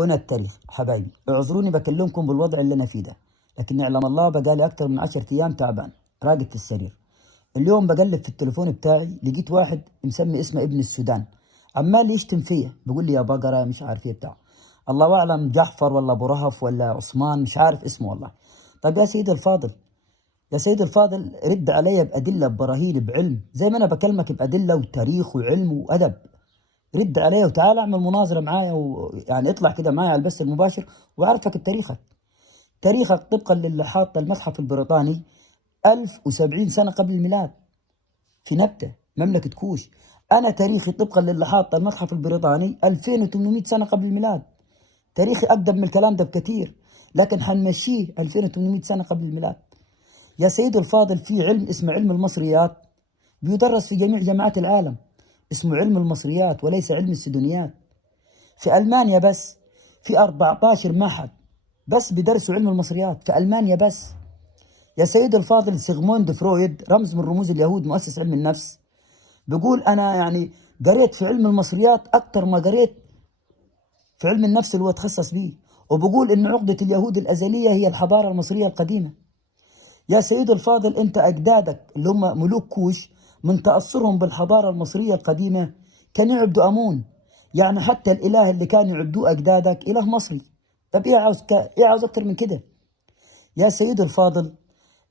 هنا التاريخ حبايبي، اعذروني بكلمكم بالوضع اللي انا فيه ده، لكن يعلم الله بقالي اكثر من 10 ايام تعبان راقد في السرير. اليوم بقلب في التليفون بتاعي لقيت واحد مسمي اسمه ابن السودان عمال يشتم فيا، بيقول لي يا بقرة مش عارف ايه بتاع. الله اعلم جعفر ولا ابو رهف ولا عثمان، مش عارف اسمه والله. طيب يا سيدي الفاضل، يا سيدي الفاضل رد علي بأدلة ببراهين بعلم، زي ما انا بكلمك بأدلة وتاريخ وعلم وأدب. رد عليه وتعال اعمل مناظرة معايا، ويعني اطلع كده معايا على البث المباشر واعرفك بتاريخك. تاريخك طبقا للي حاط المتحف البريطاني 1070 سنة قبل الميلاد في نبتة مملكة كوش. أنا تاريخي طبقا للي حاط المتحف البريطاني 2800 سنة قبل الميلاد. تاريخي أقدم من الكلام ده بكثير، لكن حنمشيه 2800 سنة قبل الميلاد. يا سيدي الفاضل، في علم اسمه علم المصريات بيدرس في جميع جامعات العالم، اسمه علم المصريات وليس علم السدونيات. في ألمانيا بس في 14 معهد بس بيدرسوا علم المصريات في ألمانيا بس. يا سيدي الفاضل، سيغموند فرويد رمز من رموز اليهود مؤسس علم النفس بيقول أنا يعني قريت في علم المصريات أكثر ما قريت في علم النفس اللي هو تخصص به، وبقول إن عقدة اليهود الأزلية هي الحضارة المصرية القديمة. يا سيدي الفاضل، أنت أجدادك اللي هم ملوك كوش من تأثرهم بالحضارة المصرية القديمة كانوا يعبدوا أمون، يعني حتى الإله اللي كانوا يعبدوه أجدادك إله مصري. طب إيه عاوز أكتر من كده؟ يا سيدي الفاضل،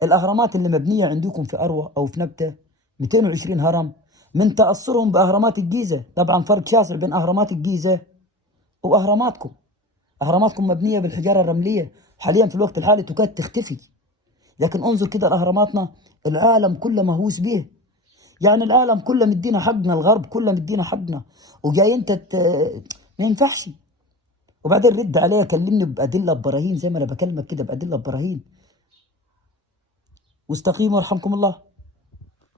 الأهرامات اللي مبنية عندكم في أروى أو في نبتة 220 هرم من تأثرهم بأهرامات الجيزة. طبعا فرق شاسع بين أهرامات الجيزة وأهراماتكم. أهراماتكم مبنية بالحجارة الرملية، حاليا في الوقت الحالي تكاد تختفي، لكن انظر كده لأهراماتنا، العالم كله مهووس به. يعني العالم كله مدينا حقنا، الغرب كله مدينا حقنا، وجاي انت ما ينفعش. وبعدين رد عليا كلمني بأدلة ببراهين زي ما انا بكلمك كده بأدلة ببراهين، واستقيموا يرحمكم الله.